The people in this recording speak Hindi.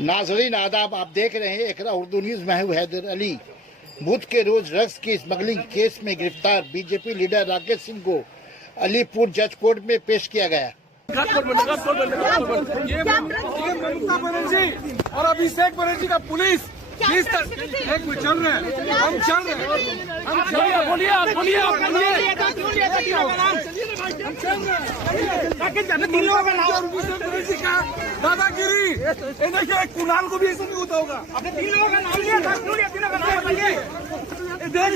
नाजरीन आदाब, आप देख रहे हैं इकरा उर्दू न्यूज। मैं हूं हैदर अली। बुध के रोज ड्रग्स की स्मगलिंग केस में गिरफ्तार बीजेपी लीडर राकेश सिंह को अलीपुर जज कोर्ट में पेश किया गया। ये ममता बनर्जी और अभिषेक बनर्जी का पुलिस एक मिनट चल रहे हैं, हम चल रहे हैं, हम चलिए बोलिए तीन लोगों का नाम अभिषेक बनर्जी का दादागिरी, ये देखिए कुणाल को भी ऐसा नहीं होता होगा। आपने तीन लोगों का नाम लिया था, तीनों का नाम बताइए। देख